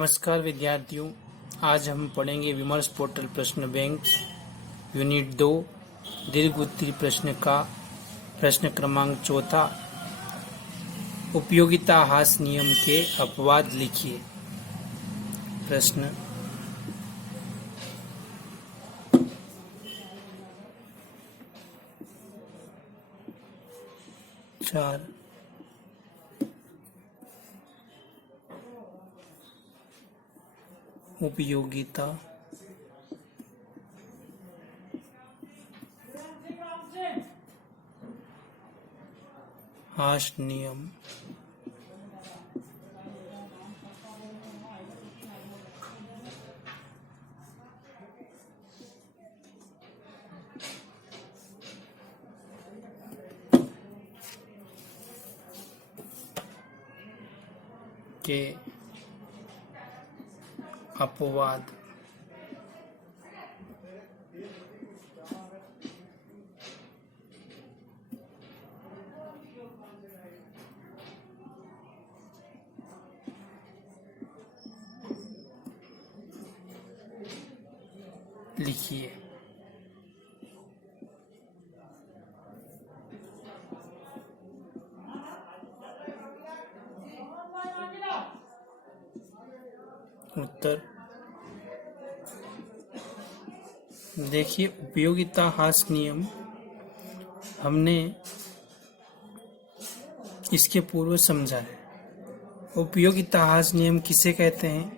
नमस्कार विद्यार्थियों, आज हम पढ़ेंगे विमर्श पोर्टल प्रश्न बैंक यूनिट 2 दीर्घ उत्तरीय प्रश्न का प्रश्न क्रमांक 4 उपयोगिता हास नियम के अपवाद लिखिए। प्रश्न चार उपयोगिता हास नियम के अपवाद लिखिए। उत्तर देखिए, उपयोगिता हास नियम हमने इसके पूर्व समझा है। उपयोगिता हास नियम किसे कहते हैं?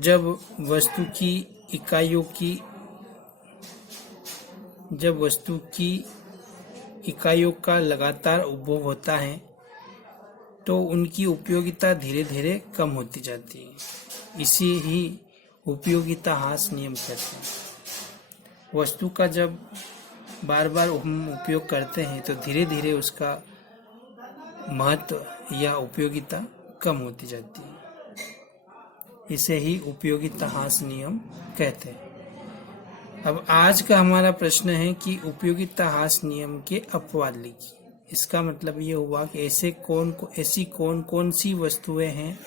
जब वस्तु की इकाइयों का लगातार उपभोग होता है तो उनकी उपयोगिता धीरे धीरे कम होती जाती है। इसे ही उपयोगिता हास नियम कहते हैं। वस्तु का जब बार बार हम उपयोग करते हैं तो धीरे धीरे उसका महत्व या उपयोगिता कम होती जाती है। इसे ही उपयोगिता हास नियम कहते हैं। अब आज का हमारा प्रश्न है कि उपयोगिता हास नियम के अपवाद लिखिए। इसका मतलब ये हुआ कि ऐसी कौन सी वस्तुएं हैं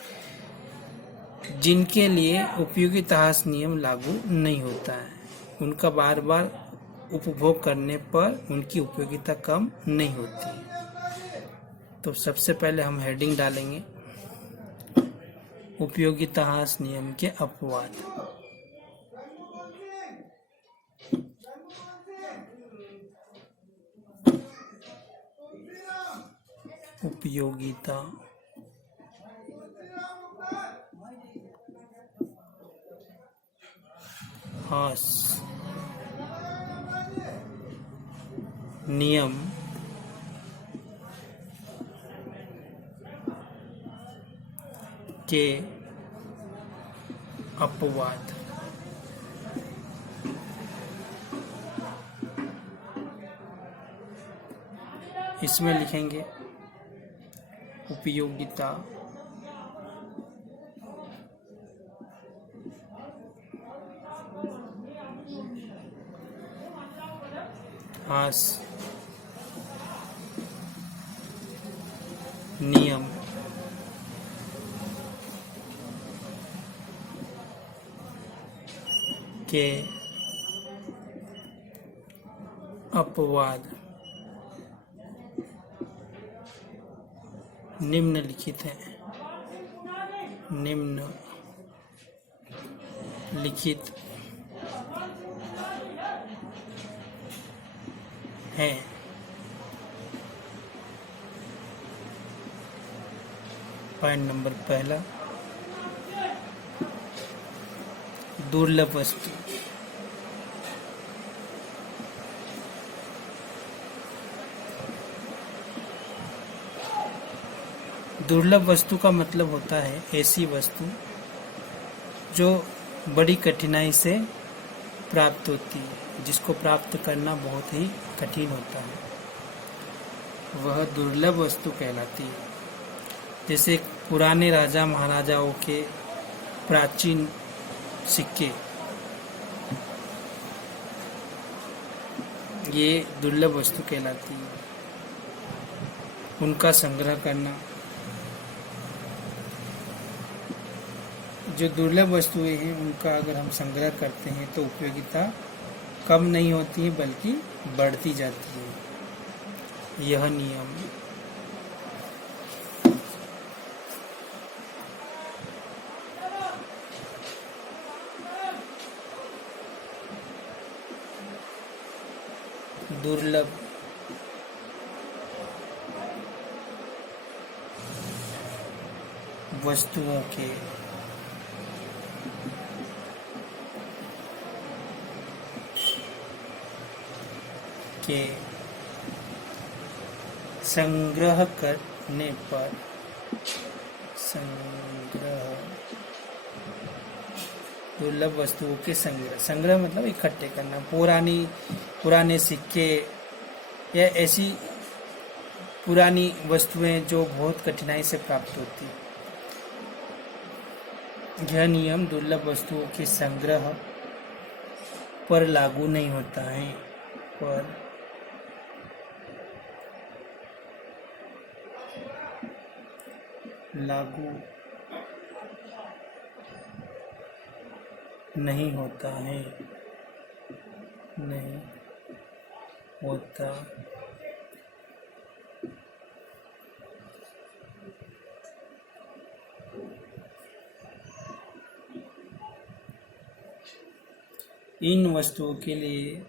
जिनके लिए उपयोगिता हास नियम लागू नहीं होता है, उनका बार बार उपभोग करने पर उनकी उपयोगिता कम नहीं होती है। तो सबसे पहले हम हेडिंग डालेंगे उपयोगिता हास नियम के अपवाद। उपयोगिता हास नियम के अपवाद। इसमें लिखेंगे उपयोगिता हास नियम के अपवाद निम्नलिखित है। पॉइंट नंबर पहला, दुर्लभ वस्तु। दुर्लभ वस्तु का मतलब होता है ऐसी वस्तु जो बड़ी कठिनाई से प्राप्त होती है, जिसको प्राप्त करना बहुत ही कठिन होता है, वह दुर्लभ वस्तु कहलाती है। जैसे पुराने राजा महाराजाओं के प्राचीन सिक्के, ये दुर्लभ वस्तु कहलाती है। उनका संग्रह करना जो दुर्लभ वस्तुएं हैं उनका अगर हम संग्रह करते हैं तो उपयोगिता कम नहीं होती है बल्कि बढ़ती जाती है। यह नियम दुर्लभ वस्तुओं के संग्रह करने पर दुर्लभ वस्तुओं के संग्रह मतलब इकट्ठे करना, पुराने सिक्के या ऐसी पुरानी वस्तुएं जो बहुत कठिनाई से प्राप्त होती है। यह नियम दुर्लभ वस्तुओं के संग्रह पर लागू नहीं होता है, पर लागू नहीं होता है, नहीं होता। इन वस्तुओं के लिए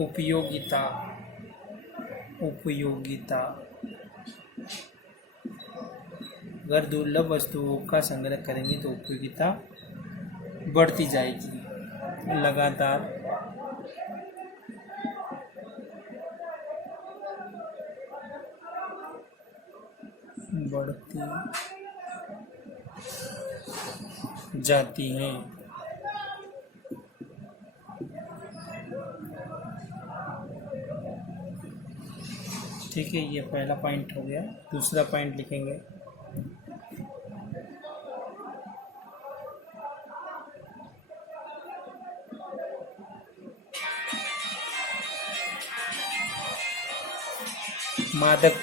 उपयोगिता अगर दुर्लभ वस्तुओं का संग्रह करेंगे तो उपयोगिता बढ़ती जाएगी, लगातार बढ़ती जाती हैं। ठीक है, ये पहला पॉइंट हो गया। दूसरा पॉइंट लिखेंगे, मादक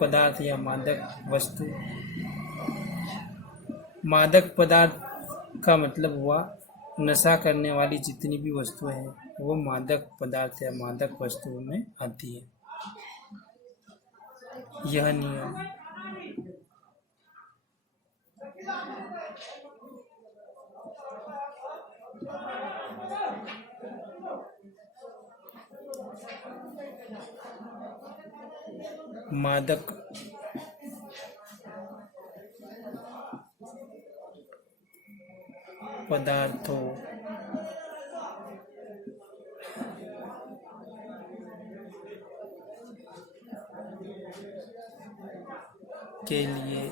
पदार्थ या मादक वस्तु। मादक पदार्थ का मतलब हुआ नशा करने वाली जितनी भी वस्तुएं हैं वो मादक पदार्थ या मादक वस्तुओं में आती है। यह नियम मादक पदार्थों के लिए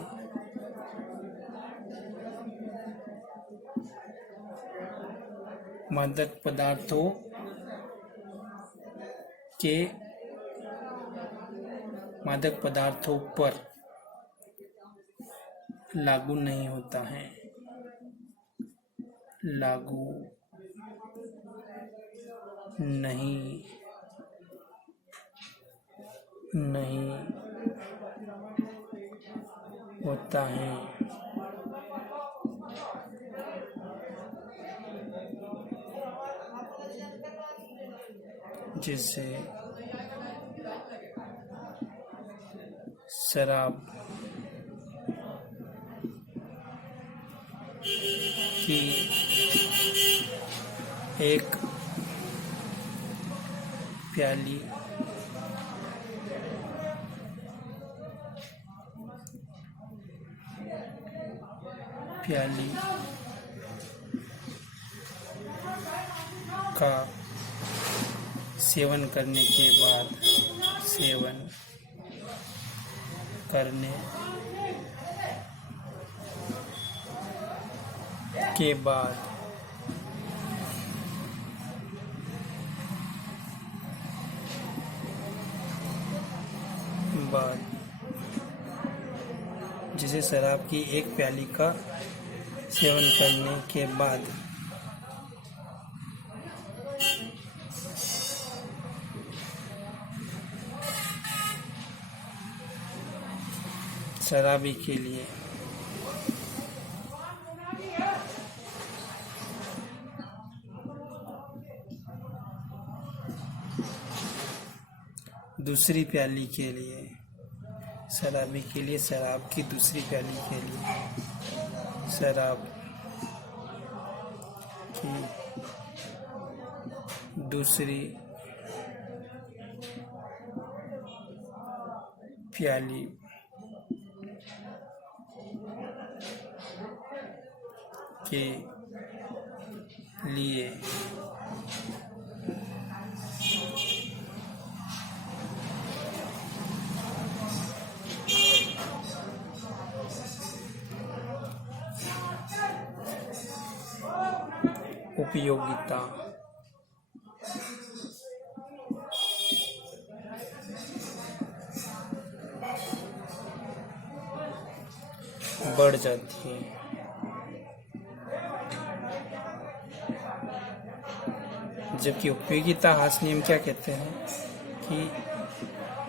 मादक पदार्थों पर लागू नहीं होता है, लागू नहीं होता है। जिससे शराब की एक प्याली का सेवन करने के बाद बाद, जैसे शराब की एक प्याली का सेवन करने के बाद शराबी के लिए दूसरी प्याली के लिए, शराबी के लिए शराब की दूसरी प्याली के लिए, शराब की दूसरी प्याली के लिए उपयोगिता बढ़ जाती है। जबकि उपयोगिता ह्रास नियम क्या कहते हैं कि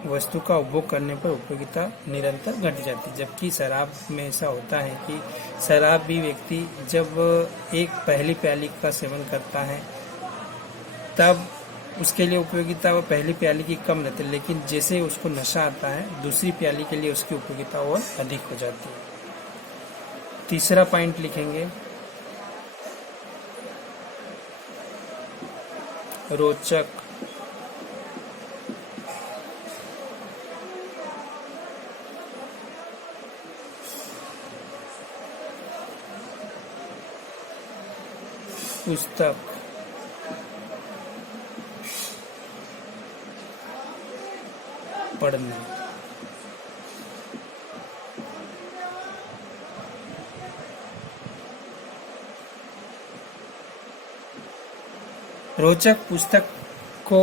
वस्तु का उपभोग करने पर उपयोगिता निरंतर घट जाती है। जबकि शराब में ऐसा होता है कि शराब भी व्यक्ति जब एक पहली प्याली का सेवन करता है तब उसके लिए उपयोगिता वो पहली प्याली की कम रहती है, लेकिन जैसे उसको नशा आता है दूसरी प्याली के लिए उसकी उपयोगिता और अधिक हो जाती है। तीसरा पॉइंट लिखेंगे, रोचक पुस्तक पढ़ना। रोचक पुस्तक को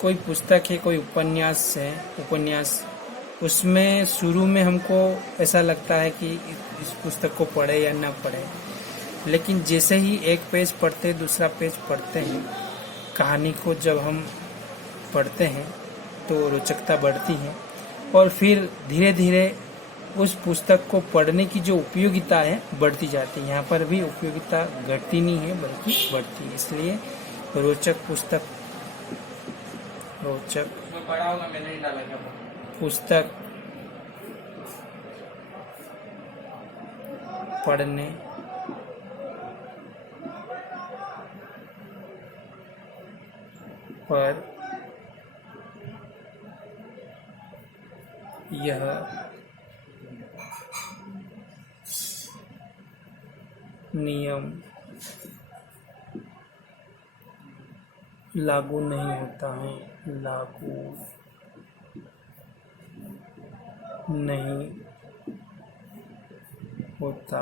कोई पुस्तक है, कोई उपन्यास है, उपन्यास उसमें शुरू में हमको ऐसा लगता है कि इस पुस्तक को पढ़े या ना पढ़े, लेकिन जैसे ही एक पेज पढ़ते दूसरा पेज पढ़ते हैं, कहानी को जब हम पढ़ते हैं तो रोचकता बढ़ती है और फिर धीरे धीरे उस पुस्तक को पढ़ने की जो उपयोगिता है बढ़ती जाती है। यहाँ पर भी उपयोगिता घटती नहीं है बल्कि बढ़ती है। इसलिए रोचक पुस्तक पढ़ने पर यह नियम लागू नहीं होता है, लागू नहीं होता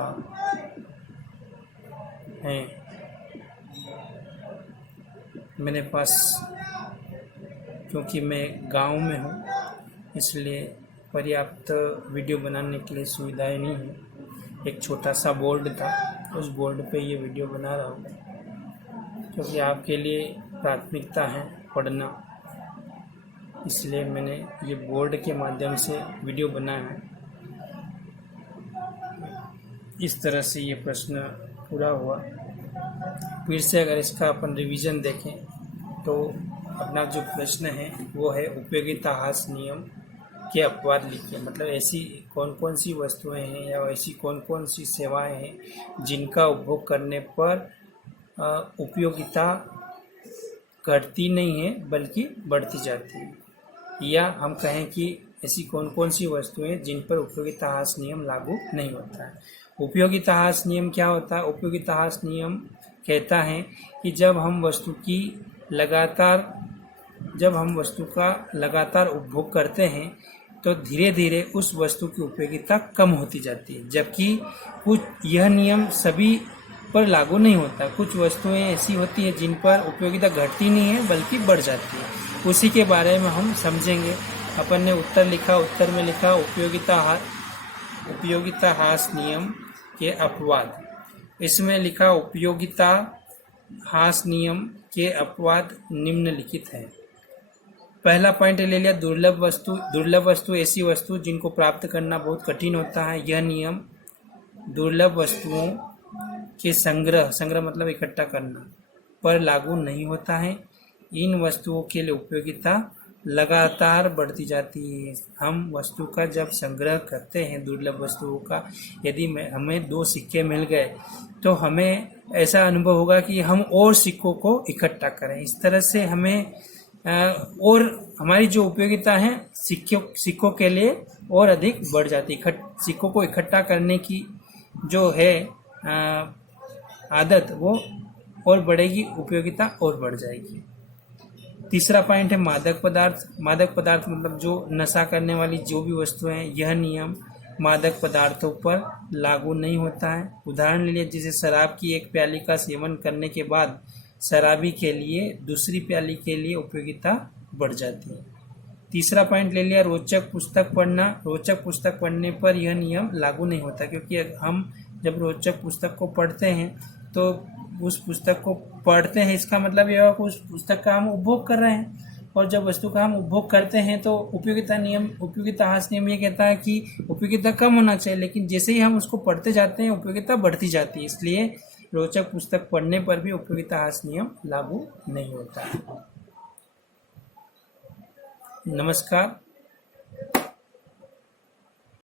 है। मेरे पास, क्योंकि मैं गांव में हूँ, इसलिए पर्याप्त वीडियो बनाने के लिए सुविधाएं नहीं है। एक छोटा सा बोर्ड था, उस बोर्ड पे ये वीडियो बना रहा हूँ, क्योंकि आपके लिए प्राथमिकता है पढ़ना, इसलिए मैंने ये बोर्ड के माध्यम से वीडियो बनाया है। इस तरह से ये प्रश्न पूरा हुआ। फिर से अगर इसका अपन रिवीजन देखें तो अपना जो प्रश्न है वो है उपयोगिता ह्रास नियम के अपवाद लिखिए। मतलब ऐसी कौन कौन सी वस्तुएं हैं या ऐसी कौन कौन सी सेवाएं हैं जिनका उपभोग करने पर उपयोगिता घटती नहीं है बल्कि बढ़ती जाती है, या हम कहें कि ऐसी कौन कौन सी वस्तुएं हैं जिन पर उपयोगिता ह्रास नियम लागू नहीं होता है। उपयोगिता ह्रास नियम क्या होता है? उपयोगिता ह्रास नियम कहता है कि जब हम वस्तु का लगातार उपभोग करते हैं तो धीरे धीरे उस वस्तु की उपयोगिता कम होती जाती है। जबकि यह नियम सभी पर लागू नहीं होता। कुछ वस्तुएं ऐसी होती है जिन पर उपयोगिता घटती नहीं है बल्कि बढ़ जाती है। उसी के बारे में हम समझेंगे। अपन ने उत्तर लिखा, उत्तर में लिखा उपयोगिता हास नियम के अपवाद। इसमें लिखा उपयोगिता हास नियम के अपवाद निम्नलिखित हैं। पहला पॉइंट ले लिया दुर्लभ वस्तु ऐसी वस्तु जिनको प्राप्त करना बहुत कठिन होता है। यह नियम दुर्लभ वस्तुओं के संग्रह मतलब इकट्ठा करना पर लागू नहीं होता है। इन वस्तुओं के लिए उपयोगिता लगातार बढ़ती जाती है। हम वस्तु का जब संग्रह करते हैं, दुर्लभ वस्तुओं का, यदि हमें 2 सिक्के मिल गए तो हमें ऐसा अनुभव होगा कि हम और सिक्कों को इकट्ठा करें। इस तरह से हमें और हमारी जो उपयोगिता है सिक्कों के लिए और अधिक बढ़ जाती है। सिक्कों को इकट्ठा करने की जो है आदत वो और बढ़ेगी, उपयोगिता और बढ़ जाएगी। तीसरा पॉइंट है मादक पदार्थ मतलब जो नशा करने वाली जो भी वस्तुएं हैं, यह नियम मादक पदार्थों पर लागू नहीं होता है। उदाहरण ले लिया, जैसे शराब की एक प्याली का सेवन करने के बाद शराबी के लिए दूसरी प्याली के लिए उपयोगिता बढ़ जाती है। तीसरा पॉइंट ले लिया रोचक पुस्तक पढ़ने पर यह नियम लागू नहीं होता, क्योंकि हम जब रोचक पुस्तक को पढ़ते हैं तो उस पुस्तक को पढ़ते हैं, इसका मतलब यह है कि उस पुस्तक का हम उपभोग कर रहे हैं, और जब वस्तु का हम उपभोग करते हैं तो उपयोगिता हास नियम ये कहता है कि उपयोगिता कम होना चाहिए, लेकिन जैसे ही हम उसको पढ़ते जाते हैं उपयोगिता बढ़ती जाती है। इसलिए रोचक पुस्तक पढ़ने पर भी उपयोगिता हास नियम लागू नहीं होता है। नमस्कार।